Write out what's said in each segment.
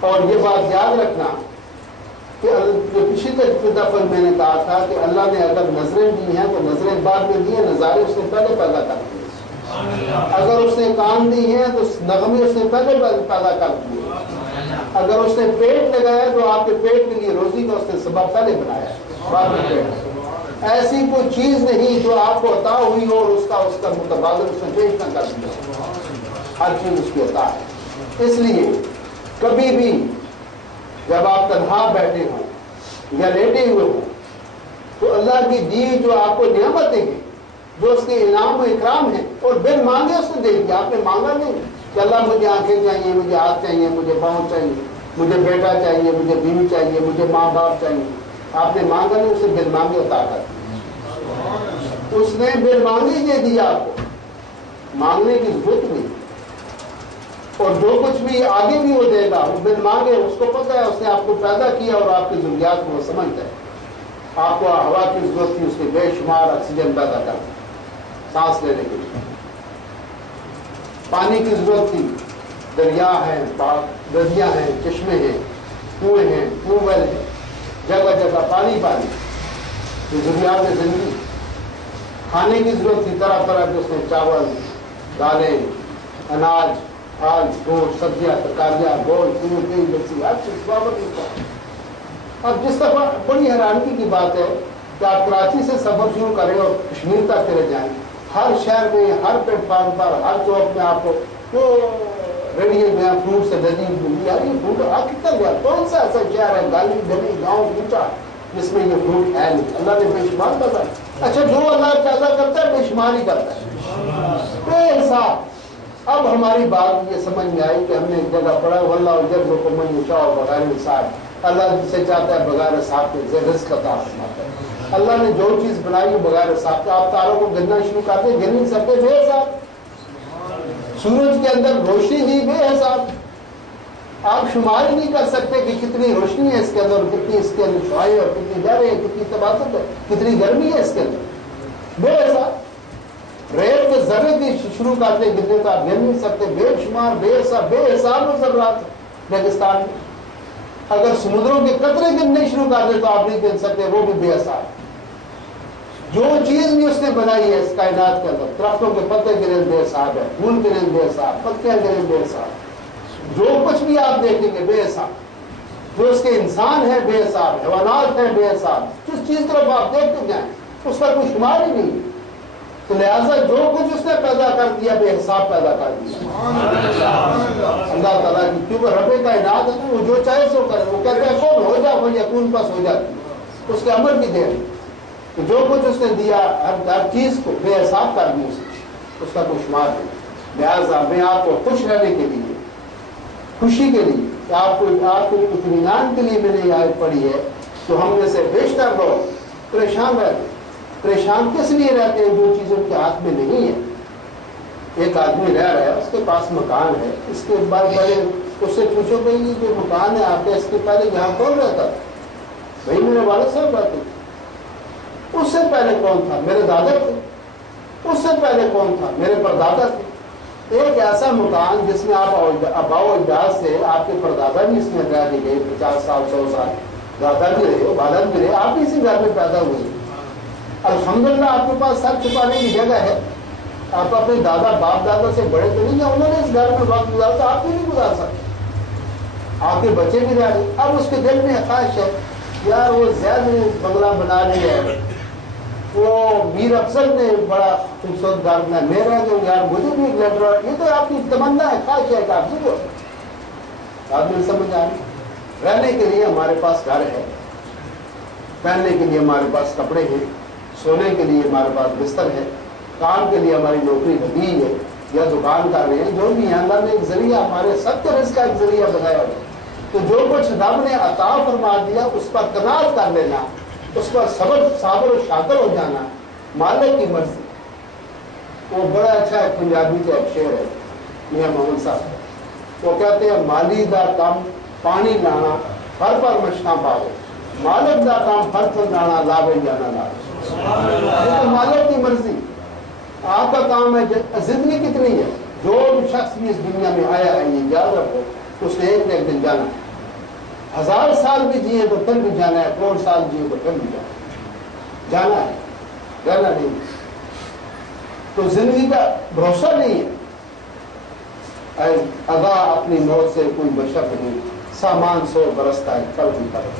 اور یہ بات یاد رکھنا کہ پچھلی دفعہ میں نے کہا تھا کہ اللہ نے اگر نظریں دی ہیں تو نظریں بعد میں دی ہیں، نظارے اس نے پہلے پیدا کر دیے۔ اگر اس نے کان دی ہیں تو نغمے اس نے پہلے پیدا کر دیے۔ اگر اس نے پیٹ لگایا تو آپ کے پیٹ کے لیے روزی کا اس نے سبب پہلے بنایا، بعد میں پیٹ۔ ایسی کوئی چیز نہیں جو آپ کو عطا ہوئی ہو اور اس کا متبادل اس نے پیش نہ کر دیا۔ ہر چیز اس کی عطا ہے۔ اس لیے کبھی بھی جب آپ تنہا بیٹھے ہوں یا لیٹے ہوئے ہوں تو اللہ کی دی جو آپ کو نعمتیں ہیں، جو اس کے انعام و اکرام ہیں، اور بن مانگے اس نے دے دیا۔ آپ نے مانگا نہیں کہ اللہ مجھے آنکھیں چاہیے، مجھے ہاتھ چاہیے، مجھے پاؤں چاہیے، مجھے بیٹا چاہیے، مجھے بیوی چاہیے، مجھے ماں باپ چاہیے۔ آپ نے مانگا نہیں، اسے بن مانگے عطا کر دیا۔ اس نے بن مانگے دے دیا آپ کو، مانگنے کی ضرورت نہیں۔ اور جو کچھ بھی آگے بھی وہ دے گا وہ بن مانگے، اس کو پتہ ہے، اس نے آپ کو پیدا کیا اور آپ کی ضروریات کو وہ سمجھتا ہے۔ آپ کو ہوا کی ضرورت تھی، اس نے بے شمار آکسیجن پیدا کر دیا سانس لینے کے لیے۔ پانی کی ضرورت تھی، دریا ہیں، ندیاں ہیں، چشمے ہیں، کنویں ہیں، ٹیوب ویل ہیں، جگہ جگہ پانی پانی، یہ ضروریات زندگی۔ کھانے کی ضرورت تھی، طرح طرح کے اس نے چاول، دالیں، اناج، پھل، گوشت، سبزیاں، ترکاریاں، گوشت، دودھ، دہی، لسی، ہر چیز برابر۔ اب جس دفعہ بڑی حیرانی کی بات ہے کہ آپ کراچی سے سفر شروع کریں اور کشمیر تک چلے جائیں، ہر شہر میں، ہر پلیٹ فارم پر، ہر چوک میں آپ کو ریڈیو میں فروٹ سے لذیذ ملی۔ یار یہ فروٹ آپ کتنا گیا، کون سا ایسا شہر ہے گالی گلی گاؤں کوچا جس میں یہ فروٹ ہے نہیں؟ اللہ نے بے شمار پیدا۔ اچھا جو اللہ پیدا کرتا ہے بے شمار ہی کرتا ہے، بے حساب۔ اب ہماری بات یہ سمجھ میں آئی کہ ہم نے ایک جگہ پڑھا واللہ جب کو من یشاء بغیر حساب، اللہ جسے چاہتا ہے بغیر حساب کے رزق عطا فرماتا ہے۔ اللہ نے جو چیز بنائی ہے بغیر حساب کے، آپ تاروں کو گننا شروع کر دیں، گن نہیں سکتے بے حساب۔ سورج کے اندر روشنی دی بے حساب، آپ شمار ہی نہیں کر سکتے کہ کتنی روشنی ہے اس کے اندر، کتنی اس کے اندر شعاعیں اور کتنی گہرے ہے، کتنی تبادل ہے، کتنی گرمی ہے اس کے اندر، بے حساب۔ ریت کے ذرے کی شروع کرتے گرنے تو آپ گن نہیں سکتے، بے شمار بے حساب، بے حساب ذرات ریگستان میں۔ اگر سمندروں کے قطرے گننے شروع کر دے تو آپ نہیں گن سکتے، وہ بھی بے حساب۔ جو چیز بھی اس نے بنائی ہے اس کائنات کے اندر، درختوں کے پتے گرے بے حساب ہے، پھول گرے بے حساب، پتیاں گرے بے حساب، جو کچھ بھی آپ دیکھیں گے بے حساب۔ جو اس کے انسان ہے بے حساب، حیوانات ہیں بے حساب، جس چیز طرف آپ دیکھتے جائیں اس کا کوئی شمار ہی نہیں۔ تو لہٰذا جو کچھ اس نے پیدا کر دیا بے حساب پیدا کر دیا اللہ تعالیٰ کی، کیونکہ رب کائنات ہے وہ جو چاہے سو کرے، وہ کہتے ہیں کون ہو جا وہ یقون پس ہو جاتی ہے، اس کے عمل کی دیر کہ جو کچھ اس نے دیا ہر چیز کو بے حساب کر دی، اس کا کوئی شمار نہیں۔ لہٰذا میں آپ کو خوش رہنے کے لیے، خوشی کے لیے، کہ آپ کو اطمینان کے لیے میں نے یہ آیت پڑھی ہے تو ہم میں سے بیشتر لوگ پریشان رہتے ہیں۔ پریشان کس لیے رہتے ہیں؟ جو چیزوں کے ہاتھ میں نہیں ہے۔ ایک آدمی رہ رہا ہے، اس کے پاس مکان ہے، اس کے بعد پہلے اس سے پوچھو کہ یہ جو مکان ہے آپ کا، اس کے پہلے یہاں کون رہتا تھا؟ بھائی میرے والد صاحب رہتے تھے۔ اس سے پہلے کون تھا؟ میرے دادا تھے۔ اس سے پہلے کون تھا؟ میرے پردادا تھے۔ ایک ایسا مکان جس میں آپ اباؤ اجداد سے آپ کے پردادا بھی اس میں رہ گئے، 50 سال 100 سال، دادا بھی رہے، والد بھی رہے، آپ بھی اسی گھر میں پیدا ہوئے۔ الحمدللہ آپ کے پاس سر چھپانے کی جگہ ہے، آپ اپنے دادا باپ دادا سے بڑے تو نہیں ہیں، انہوں نے اس گھر میں وقت گزارا تو آپ بھی نہیں گزار سکتے، آپ کے بچے بھی رہ رہے۔ اب اس کے دل میں خواہش ہے یار وہ زید نے بنگلہ بنا لیا ہے، وہ میر افضل نے بڑا خوبصورت گھر بنا، میں رہ گیا یار مجھے بھی ایک لیٹر، یہ تو آپ کی تمنا ہے، خواہش ہے کہ آپ سے جو آپ نے سمجھ آ رہی۔ رہنے کے لیے ہمارے پاس گھر ہے، پہننے کے لیے ہمارے پاس کپڑے ہیں، سونے کے لیے ہمارے پاس بستر ہے، کام کے لیے ہماری نوکری لگی ہے یا دکان کر رہے ہیں، جو بھی ہے اللہ نے ایک ذریعہ، ہمارے سب کے رزق کا ایک ذریعہ بنایا ہوا۔ تو جو کچھ رب نے عطا فرما دیا اس پر قناعت کر لینا، اس پر صابر و شاکر ہو جانا، مالک کی مرضی۔ وہ بڑا اچھا ہے، پنجابی کا ایک شعر ہے میاں محمد صاحب، وہ کہتے ہیں مالی دا کام پانی لانا ہر پر مشکاں پاوے، مالک دا کام ہر پر لانا لاوے جانا لاوے۔ یہ تو مالک کی مرضی، آپ کا کام ہے۔ زندگی کتنی ہے؟ جو شخص شخص بھی اس دنیا میں آیا ہے یہ یاد رکھو اس نے ایک نہ ایک دن جانا ہے. 1000 سال بھی جیے تو پھر بھی جانا ہے, کروڑ سال جیے تو پھر بھی جانا ہے, رہنا نہیں. تو زندگی کا بھروسہ نہیں ہے. ادا اپنی موت سے کوئی بشک نہیں, سامان 100 برستا ہے کل بھی کرے.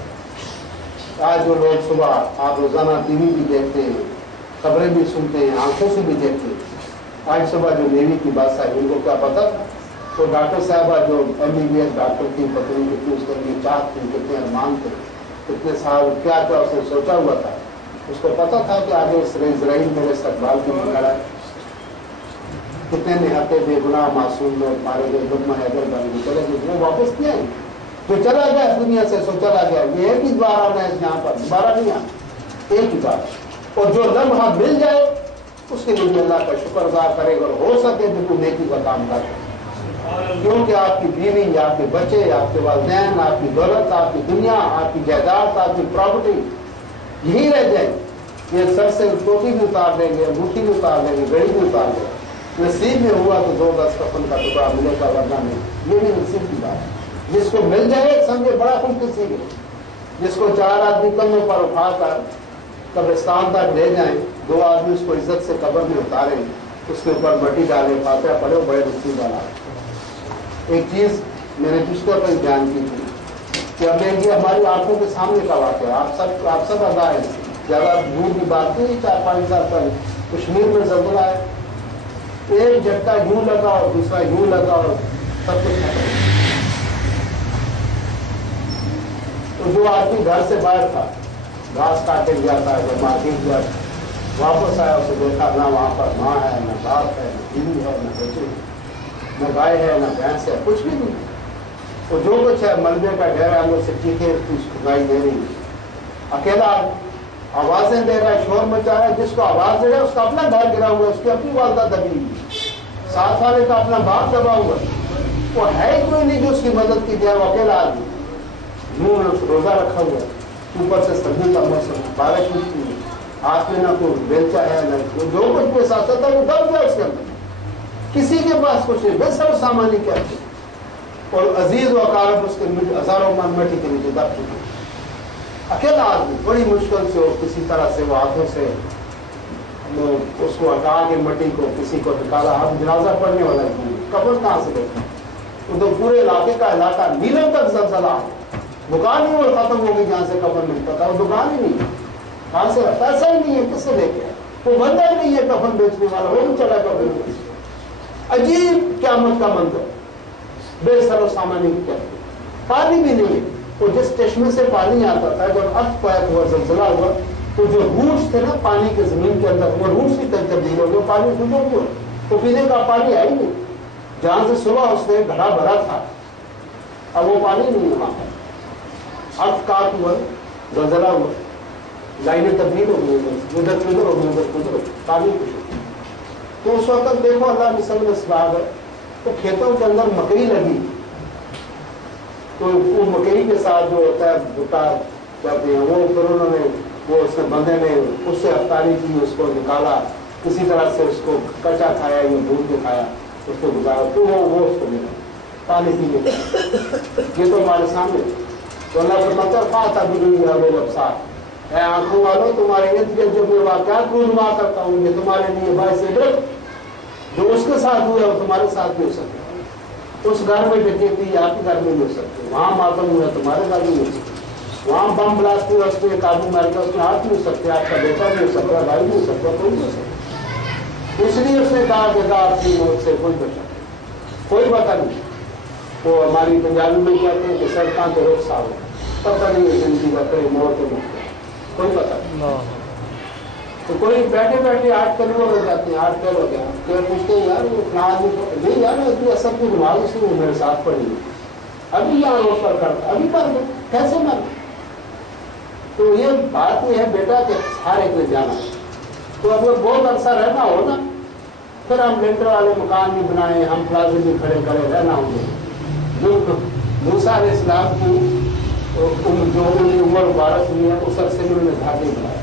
آج جو لوگ صبح آپ روزانہ ٹی وی بھی دیکھتے ہیں, خبریں بھی سنتے ہیں, آنکھوں سے بھی دیکھتے ہیں. آج صبح جو نیوی کی بات آئی ان کو کیا پتا تھا؟ تو ڈاکٹر صاحبہ جو MBBS ڈاکٹر تھی, پتہ نہیں کتنی اس کے لیے چاہت تھی, کتنے ارمان تھے, کتنے سال کیا کیا اس نے سوچا ہوا تھا. اس کو پتا تھا کہ آگے اسرائیل میرے استقبال کو کھڑا ہے. کتنے نہاتے بے گناہ معصوم لوگ مارے گئے, لقمہ حیدر بن کے چلے گئے, وہ واپس نہیں آئے. جو چلا گیا اس دنیا سے سو چلا گیا. یہ ایک ہی دوبارہ آنا ہے یہاں پر, دوبارہ نہیں آنا, ایک ہی بار. اور جو لمحہ مل جائے اس کے لیے اللہ کا شکر ادا کرے گا, ہو سکے تو کوئی نیکی کا کام کرے. کیونکہ آپ کی بیوی, آپ کے بچے, آپ کے والدین, آپ کی دولت, آپ کی دنیا, آپ کی جائیداد, آپ کی پراپرٹی یہی رہ جائے. یہ سر سے ٹوپی بھی اتار دیں گے, انگوٹھی بھی اتار دیں گے, گھڑی بھی اتار دیں گے. نصیب میں ہوا تو 2-10 کفن کا ٹکڑا ملے گا, ورنہ نہیں. یہ بھی نصیب کی بات ہے. جس کو مل جائے سمجھے بڑا خوش نصیب ہے. جس کو 4 آدمی کندھوں پر اٹھا کر قبرستان تک لے جائیں, 2 آدمی اس کو عزت سے قبر میں اتاریں, اس کے اوپر مٹی ڈالیں, فاتحہ پڑھے, بڑے نصیب والا. ایک چیز میں نے پچھلے پر بیان کی تھی کہ اب یہ ہماری آنکھوں کے سامنے کا واقعہ ہے. آپ سب ادا ہے, زیادہ دور کی بات نہیں. 4-5 سال پہلے کشمیر میں زلزلہ ہے, ایک جھٹکا یوں لگا اور دوسرا یوں لگا اور سب کچھ ختم. تو جو آدمی گھر سے باہر تھا, گھاس کاٹے گیا تھا, جب مارکیٹ گیا واپس آیا, اسے دیکھا نہ وہاں پر ماں ہے, نہ باپ ہے, نہ بیوی ہے, نہ بچے, نہ گائے ہے, نہ بھینس ہے, کچھ بھی نہیں. تو جو کچھ ہے ملبے کا ڈھیر ہے, ہم لوگ سے چیخیں سنائی دے رہی. اکیلا آوازیں دے رہا ہے, شور مچا رہا ہے. جس کو آواز دے رہا ہے اس کا اپنا گھر گرا ہوا ہے, اس کی اپنی والدہ دبی ہوئی, ساتھ والے کا اپنا باپ دبا ہوا ہے. وہ ہے کوئی نہیں جو اس کی مدد کی جائے. وہ اکیلا آدمی یوں روزہ رکھا ہوا ہے, اوپر سے سردی کا موسم, بارش ہوتی ہے, ہاتھ میں نہ کوئی بیلچا ہے, نہ جو کچھ کے ساتھ تھا وہ دب گیا اس کے اندر. کسی کے پاس کچھ نہیں, بے سر سامانی کیا تھے. اور عزیز و اقارب اس کے ہزاروں من مٹی کے نیچے دب چکے. اکیلا آدمی بڑی مشکل سے اور کسی طرح سے وہ ہاتھوں سے اس کو ہٹا کے مٹی کو کسی کو نکالا. اب جنازہ پڑھنے والا ہے, قبر کہاں سے دیکھا. وہ تو پورے علاقے کا علاقہ نیلم تک زلزلہ, دکان ہی وہ ختم ہو گئی جہاں سے کفن ملتا تھا. وہ دکان ہی نہیں ہے, کہاں سے پیسہ ہی نہیں ہے, کس سے لے کے. وہ بندہ ہی نہیں ہے کفن بیچنے والا, وہ بھی چلا کفن بیچ. عجیب قیامت کا منظر, بے سر و سامانی کیا. پانی بھی نہیں ہے. وہ جس چشمے سے پانی آتا تھا, جب ارتھ ہوا, زلزلہ ہوا, تو جو روٹس تھے نا پانی کے زمین کے اندر, وہ روٹس کی تبدیل ہو گئے, پانی ڈوبا ہوا. تو پینے کا پانی ہے ہی نہیں. جہاں سے صبح اس نے گھڑا بھرا تھا, اب وہ پانی نہیں ہے وہاں پر. ارتھ کاٹ ہوا, زلزلہ ہوا, لائنیں تبدیل ہو گئی, ادھر کدھر ہو گئی, ادھر کدھر ہو, پانی کچھ. تو اس وقت دیکھو اللہ مسلم اسباب ہے, تو کھیتوں کے اندر مکئی لگی, تو وہ مکئی کے ساتھ جو ہوتا ہے بھٹا کہتے ہیں, وہ پھر انہوں نے وہ اس میں بندے نے اس سے افطاری کی, اس کو نکالا, کسی طرح سے اس کو کچا کھایا یا بھون کے کھایا, اس کو گزارا, تو وہ اس کو ملا پانی پینے کا. یہ تو ہمارے سامنے. تو اللہ فرماتا ہے فاتح بھی ابصار, اے آنکھوں والوں تمہارے ارد گرد جو میں واقعات رونما کرتا ہوں یہ تمہارے لیے باعث عبرت. جو اس کے ساتھ ہوا ہے وہ تمہارے ساتھ بھی ہو سکتا ہے. اس گھر میں ڈکیتی آپ کے گھر میں بھی ہو سکتے, وہاں ماتم ہوا تمہارے گھر میں ہو سکتے, وہاں بم بلاسٹ ہوا اس میں ایک آدمی مار گیا, اس میں ہاتھ بھی ہو سکتے, آپ کا بیٹا بھی ہو سکتا ہے, بھائی بھی ہو سکتا ہے, کوئی بھی ہو سکتا. اس لیے اس نے کہا کہ اپنی موت سے کوئی بچا, کوئی پتہ نہیں. وہ ہماری پنجابی میں کہتے ہیں کہ سڑکاں کے روز سال پتہ نہیں ہے زندگی کا کوئی موت ہے, کوئی پتہ نہیں. تو کوئی بیٹھے بیٹھے 8 کلو ہو جاتے ہیں, 8 کلو ہو گیا, پھر پوچھتے ہیں یار وہ فلاں نہیں یار اتنی اصل کی نماز اس نے میرے ساتھ پڑھی ہے, ابھی یہاں روز پر کرتا, ابھی مر گئے, کیسے مر گئے. تو یہ بات یہ ہے بیٹا کہ ہر ایک نے جانا ہے. تو اگر بہت عرصہ رہنا ہو نا, پھر ہم لینٹر والے مکان بھی بنائے, ہم پلازے بھی کھڑے کرے, رہنا ہوں گے. جو موسیٰ علیہ السلام کی جو عمر مبارک ہوئی ہے اس عرصے میں انہوں نے گھاٹے بنایا.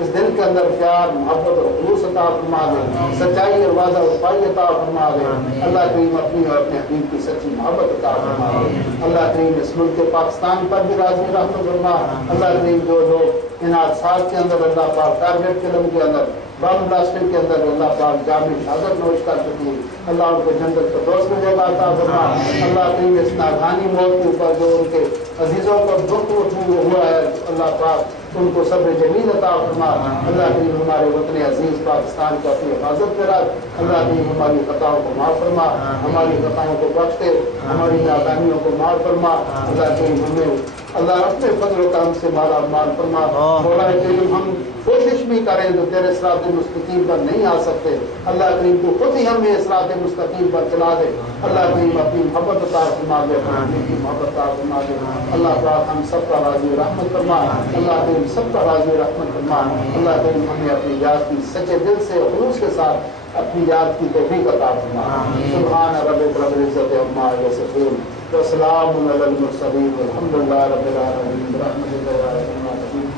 اس دل کے اندر پیار محبت اور خلوص عطا فرما دے, سچائی اور وعدہ اور پائی عطا فرما دے. اللہ کریم اپنی اور اپنے حبیب کی سچی محبت عطا فرما دے. اللہ کریم اس ملک پاکستان پر بھی راضی رحم فرما. اللہ کریم جو لوگ ان حادثات کے اندر اللہ پاک ٹارگیٹ فلم کے اندر بم بلاسٹنگ کے اندر اللہ پاک جامع شہادت نوش کر چکی, اللہ ان کو جنت فردوس میں جگہ عطا فرما. اللہ کریم اس ناگہانی موت کے اوپر جو ان کے عزیزوں کو دکھ ہوا ہے اللہ پاک ان کو صبر جمیل عطا فرما. اللہ کریم ہمارے وطن عزیز پاکستان کو اپنی حفاظت میں رکھ. اللہ کریم ہماری خطاؤں کو معاف فرما, ہماری خطاؤں کو بخش دے, ہماری نادانیوں کو معاف فرما. اللہ کریم ہمیں اللہ اپنے فضل و کرم سے مالا مال فرما. مولا کریم ہم کوشش بھی کریں تو تیرے صراط مستقیم پر نہیں آ سکتے. اللہ کریم تو خود ہی ہمیں صراط مستقیم پر چلا دے. اللہ کریم اپنی محبت عطا فرما دے, اپنی محبت عطا فرما دے. اللہ پاک ہم سب کا راضی رحمت فرما. اللہ کریم سب کا راضی رحمت فرما. اللہ کریم ہمیں اپنی یاد کی سچے دل سے خلوص کے ساتھ اپنی یاد کی توفیق عطا فرما. سبحان ربک رب العزت عما یصفون وسلام علی المرسلین والحمد للہ رب العالمین برحمتک یا ارحم الراحمین.